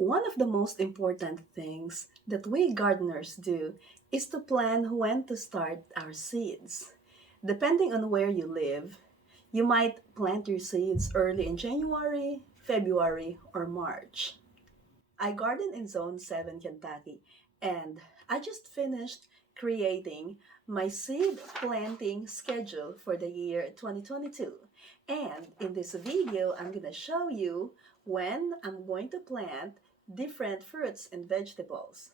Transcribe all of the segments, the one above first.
One of the most important things that we gardeners do is to plan when to start our seeds. Depending on where you live, you might plant your seeds early in January, February, or March. I garden in Zone 7, Kentucky, and I just finished creating my seed planting schedule for the year 2022. And in this video, I'm going to show you when I'm going to plant different fruits and vegetables.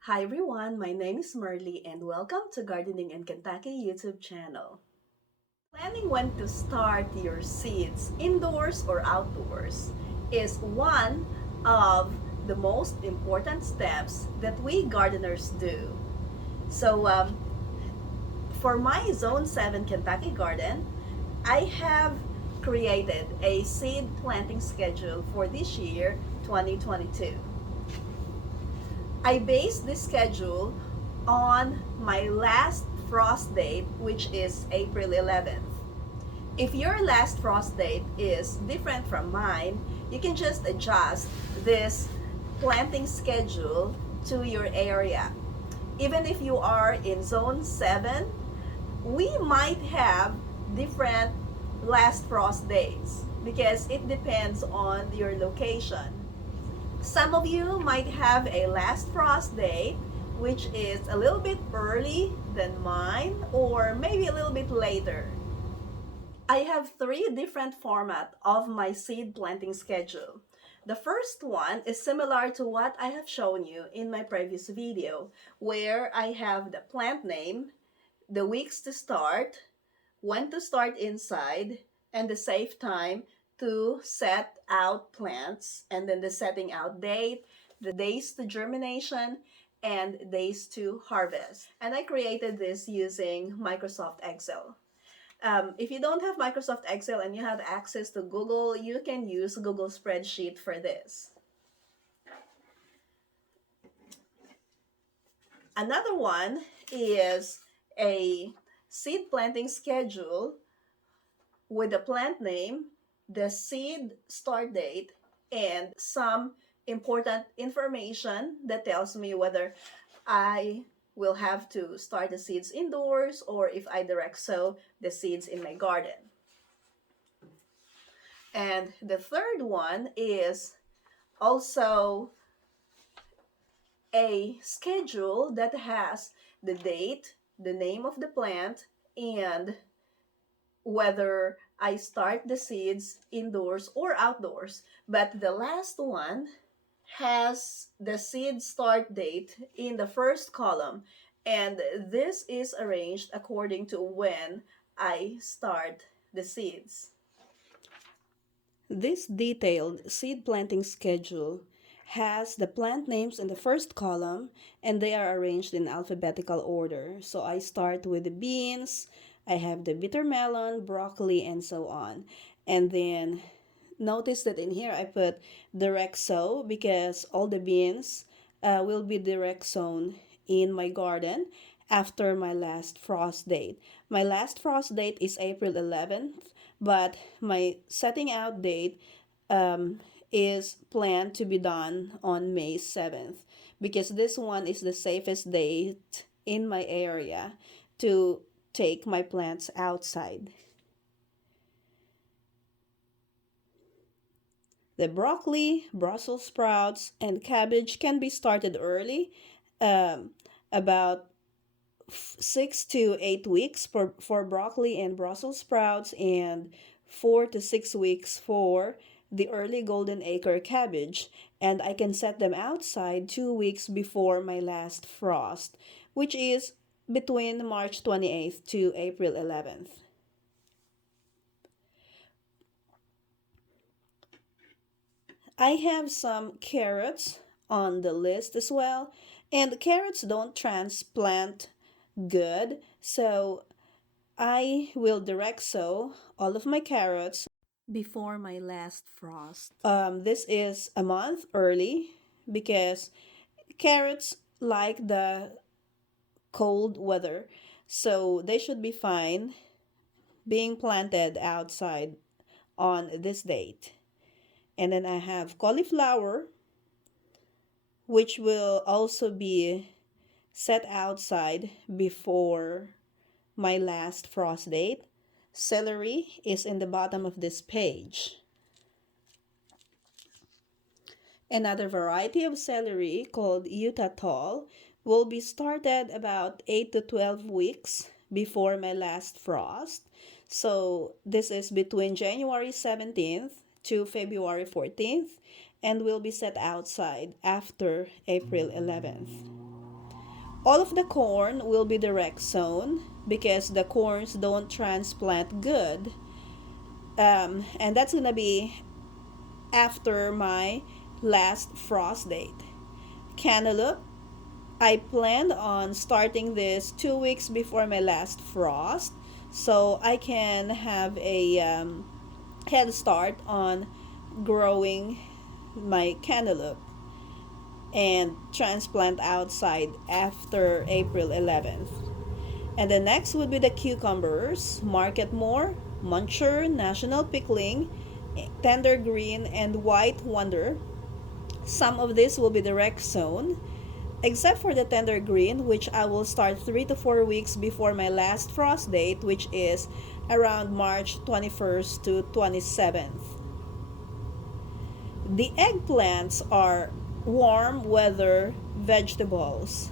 Hi everyone, my name is Merly and welcome to Gardening in Kentucky YouTube channel. Planning when to start your seeds, indoors or outdoors, is one of the most important steps that we gardeners do. So, for my Zone 7 Kentucky garden, I have created a seed planting schedule for this year, 2022. I based this schedule on my last frost date, which is April 11th. If your last frost date is different from mine, you can just adjust this planting schedule to your area. Even if you are in Zone 7, we might have different last frost dates because it depends on your location. Some of you might have a last frost date which is a little bit early than mine or maybe a little bit later. I have three different formats of my seed planting schedule. The first one is similar to what I have shown you in my previous video, where I have the plant name, the weeks to start, when to start inside, and the safe time to set out plants, and then the setting out date, the days to germination, and days to harvest. And I created this using Microsoft Excel. If you don't have Microsoft Excel and you have access to Google, you can use Google Spreadsheet for this. Another one is a seed planting schedule with the plant name, the seed start date, and some important information that tells me whether I will have to start the seeds indoors or if I direct sow the seeds in my garden. And the third one is also a schedule that has the date, the name of the plant, and whether I start the seeds indoors or outdoors. But the last one has the seed start date in the first column, and this is arranged according to when I start the seeds. This detailed seed planting schedule has the plant names in the first column and they are arranged in alphabetical order. So I start with the beans, I have the bitter melon, broccoli, and so on. And then notice that in here I put direct sow because all the beans will be direct sown in my garden after my last frost date. My last frost date is April 11th, but my setting out date um, is planned to be done on May 7th because this one is the safest date in my area to take my plants outside. The broccoli, Brussels sprouts, and cabbage can be started early, um, about 6 to 8 weeks for broccoli and Brussels sprouts, and 4 to 6 weeks for the early golden acre cabbage. And I can set them outside 2 weeks before my last frost, which is between March 28th to April 11th. I have some carrots on the list as well, and carrots don't transplant good, so I will direct sow all of my carrots before my last frost. This is a month early because carrots like the cold weather, so they should be fine being planted outside on this date. And then I have cauliflower, which will also be set outside before my last frost date. Celery is in the bottom of this page. Another variety of celery called Utah tall will be started about 8 to 12 weeks before my last frost. So this is between January 17th to February 14th and will be set outside after April 11th. All of the corn will be direct sown because the corns don't transplant good. And that's going to be after my last frost date. Cantaloupe, I planned on starting this 2 weeks before my last frost so I can have a head start on growing my cantaloupe and transplant outside after April 11th. And the next would be the cucumbers, Marketmore, Muncher, National Pickling, Tender Green, and White Wonder. Some of this will be direct sown, except for the Tender Green, which I will start 3 to 4 weeks before my last frost date, which is around March 21st to 27th. The eggplants are warm weather vegetables,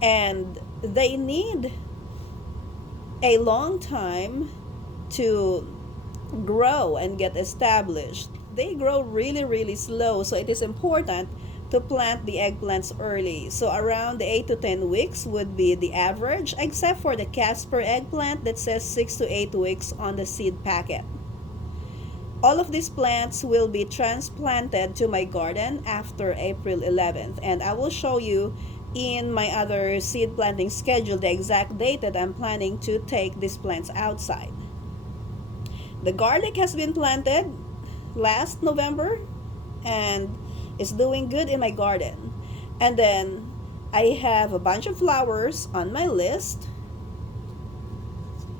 and they need a long time to grow and get established. They grow really slow, so it is important to plant the eggplants early. So around 8 to 10 weeks would be the average, except for the Casper eggplant that says 6 to 8 weeks on the seed packet. All of these plants will be transplanted to my garden after April 11th, and I will show you in my other seed planting schedule the exact date that I'm planning to take these plants outside. The garlic has been planted last November and is doing good in my garden. And then I have a bunch of flowers on my list,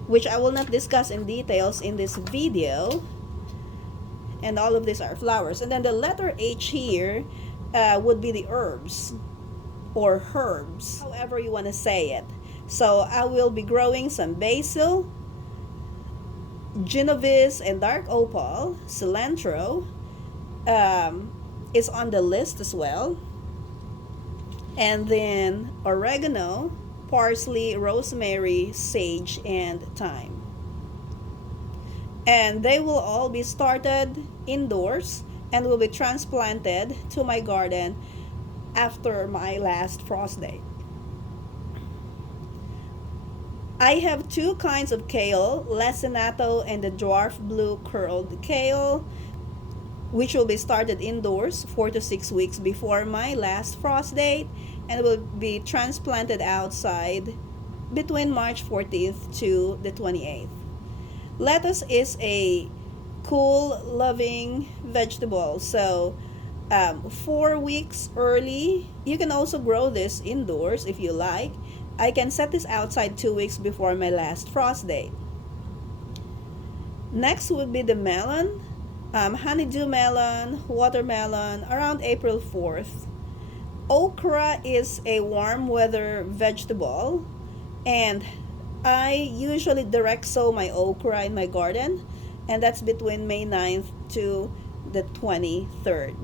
which I will not discuss in details in this video. And all of these are flowers. And then the letter H here would be the herbs or herbs, however you want to say it. So I will be growing some basil, Genovese and dark opal, cilantro is on the list as well. And then oregano, parsley, rosemary, sage, and thyme. And they will all be started indoors and will be transplanted to my garden after my last frost date. I have two kinds of kale, lacinato and the dwarf blue curled kale, which will be started indoors 4 to 6 weeks before my last frost date and will be transplanted outside between March 14th to the 28th. Lettuce is a cool loving vegetable, so 4 weeks early. You can also grow this indoors if you like. I can set this outside 2 weeks before my last frost date. Next would be the melon, honeydew melon, watermelon, around April 4th. Okra is a warm weather vegetable, and I usually direct sow my okra in my garden, and that's between May 9th to the 23rd.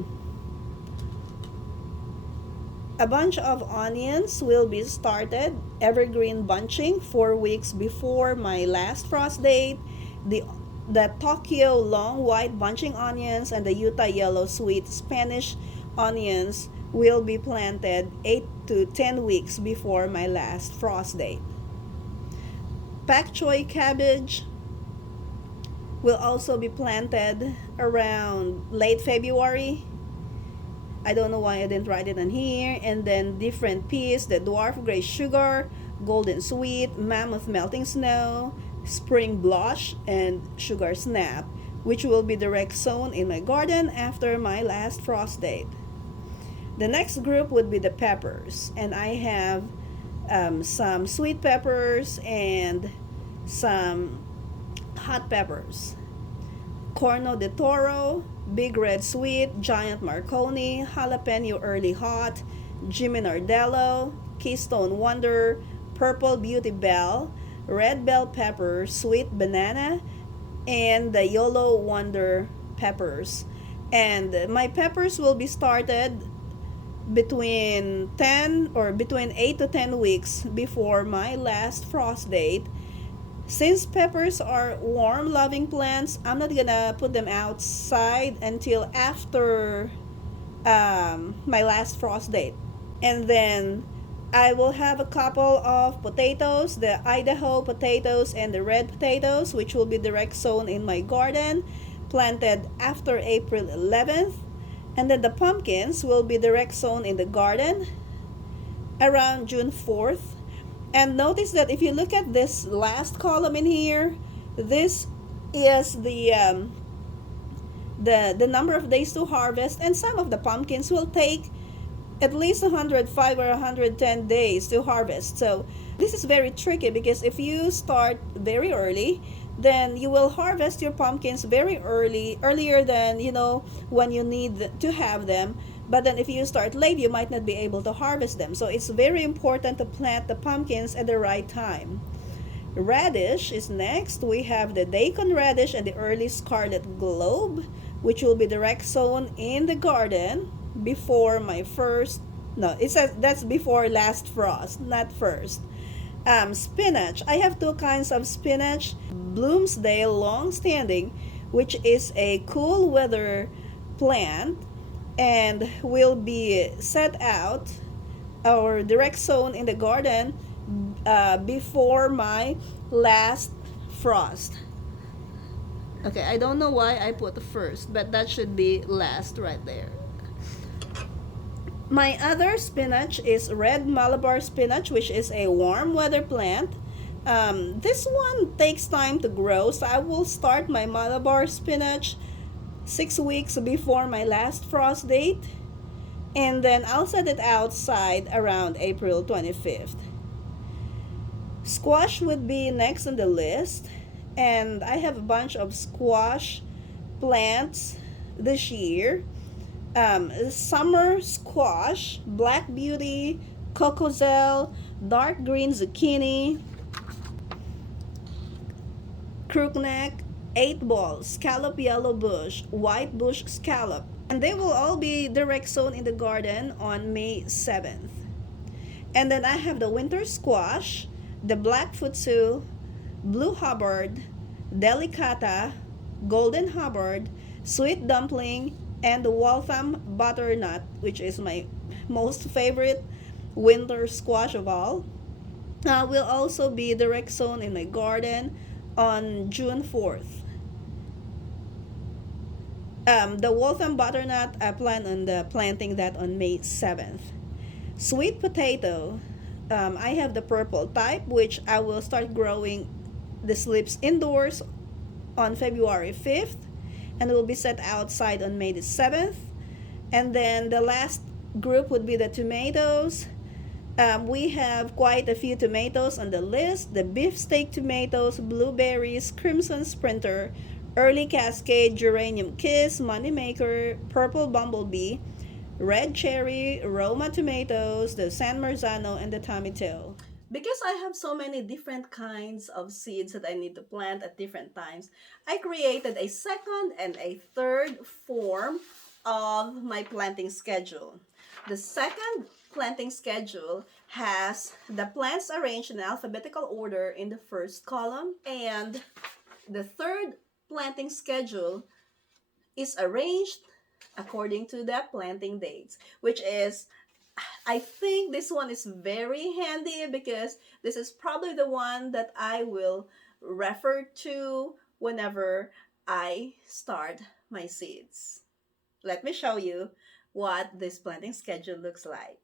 A bunch of onions will be started evergreen bunching 4 weeks before my last frost date. The Tokyo long white bunching onions and the Utah yellow sweet Spanish onions will be planted 8 to 10 weeks before my last frost date. Pak choy cabbage will also be planted around late February. I don't know why I didn't write it on here. And then different peas, the dwarf gray sugar, golden sweet, mammoth melting snow, spring blush, and sugar snap, which will be direct sown in my garden after my last frost date. The next group would be the peppers, and I have some sweet peppers and some hot peppers. Corno de Toro, Big Red Sweet, Giant Marconi, Jalapeno Early Hot, Jimmy Nardello, Keystone Wonder, Purple Beauty Bell, Red Bell Pepper, Sweet Banana, and the Yellow Wonder peppers. And my peppers will be started between 8 to 10 weeks before my last frost date. Since peppers are warm loving plants, I'm not gonna put them outside until after my last frost date. And then I will have a couple of potatoes, the Idaho potatoes and the red potatoes, which will be direct sown in my garden, planted after April 11th. And then the pumpkins will be direct sown in the garden around June 4th. And notice that if you look at this last column in here, this is the number of days to harvest, and some of the pumpkins will take at least 105 or 110 days to harvest. So this is very tricky because if you start very early, then you will harvest your pumpkins very early, earlier than when you need to have them. But then if you start late, you might not be able to harvest them. So it's very important to plant the pumpkins at the right time. Radish is next. We have the daikon radish and the early scarlet globe, which will be direct sown in the garden before my first. No, it says that's before last frost, not first. Spinach. I have two kinds of spinach. Bloomsdale long-standing, which is a cool weather plant and will be set out or direct sown in the garden before my last frost. Okay, I don't know why I put first, but that should be last right there. My other spinach is red Malabar spinach, which is a warm weather plant. This one takes time to grow, so I will start my Malabar spinach 6 weeks before my last frost date, and then I'll set it outside around April 25th. Squash would be next on the list, and I have a bunch of squash plants this year. Summer squash, black beauty, cocozelle, dark green zucchini, crookneck, 8 ball, scallop yellow bush, white bush scallop. And they will all be direct sown in the garden on May 7th. And then I have the winter squash, the black futsu, blue hubbard, delicata, golden hubbard, sweet dumpling, and the waltham butternut, which is my most favorite winter squash of all. Will also be direct sown in my garden on June 4th. The waltham butternut, I plan on planting that on May 7th. Sweet potato, I have the purple type, which I will start growing the slips indoors on February 5th, and will be set outside on May the 7th. And then the last group would be the tomatoes. We have quite a few tomatoes on the list: the beefsteak tomatoes, blueberries, crimson sprinter, early cascade, geranium kiss, moneymaker, purple bumblebee, red cherry, Roma tomatoes, the San Marzano, and the tomato. Because I have so many different kinds of seeds that I need to plant at different times, I created a second and a third form of my planting schedule. The second planting schedule has the plants arranged in alphabetical order in the first column, and the third planting schedule is arranged according to the planting dates, which is, I think this one is very handy because this is probably the one that I will refer to whenever I start my seeds. Let me show you what this planting schedule looks like.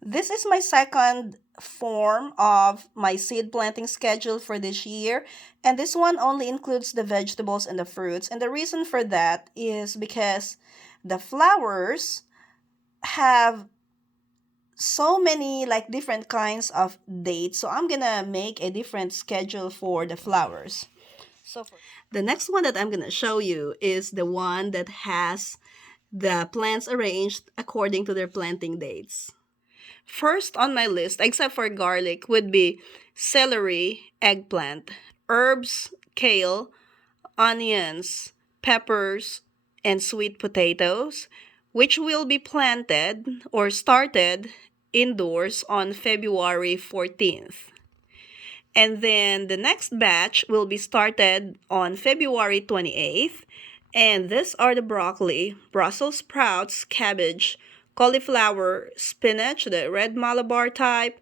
This is my second form of my seed planting schedule for this year, and this one only includes the vegetables and the fruits. And the reason for that is because the flowers have so many like different kinds of dates, so I'm gonna make a different schedule for the flowers. So The next one that I'm going to show you is the one that has the plants arranged according to their planting dates. First on my list, except for garlic, would be celery, eggplant, herbs, kale, onions, peppers, and sweet potatoes, which will be planted or started indoors on February 14th. And then the next batch will be started on February 28th. And these are the broccoli, Brussels sprouts, cabbage, cauliflower, spinach, the red Malabar type,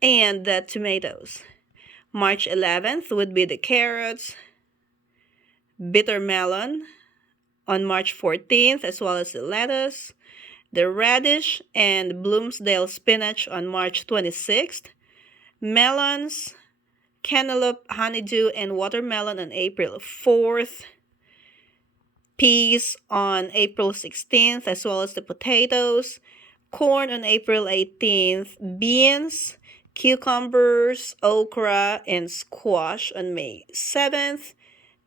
and the tomatoes. March 11th would be the carrots, bitter melon on March 14th, as well as the lettuce, the radish, and Bloomsdale spinach on March 26th, melons, cantaloupe, honeydew, and watermelon on April 4th, peas on April 16th, as well as the potatoes, corn on April 18th, beans, cucumbers, okra, and squash on May 7th,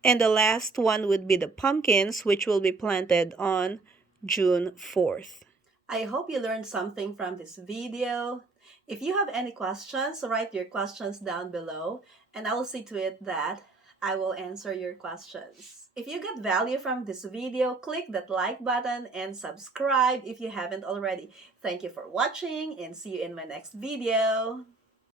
and the last one would be the pumpkins, which will be planted on June 4th. I hope you learned something from this video. If you have any questions, write your questions down below, and I will see to it that I will answer your questions. If you got value from this video, click that like button and subscribe if you haven't already. Thank you for watching and see you in my next video.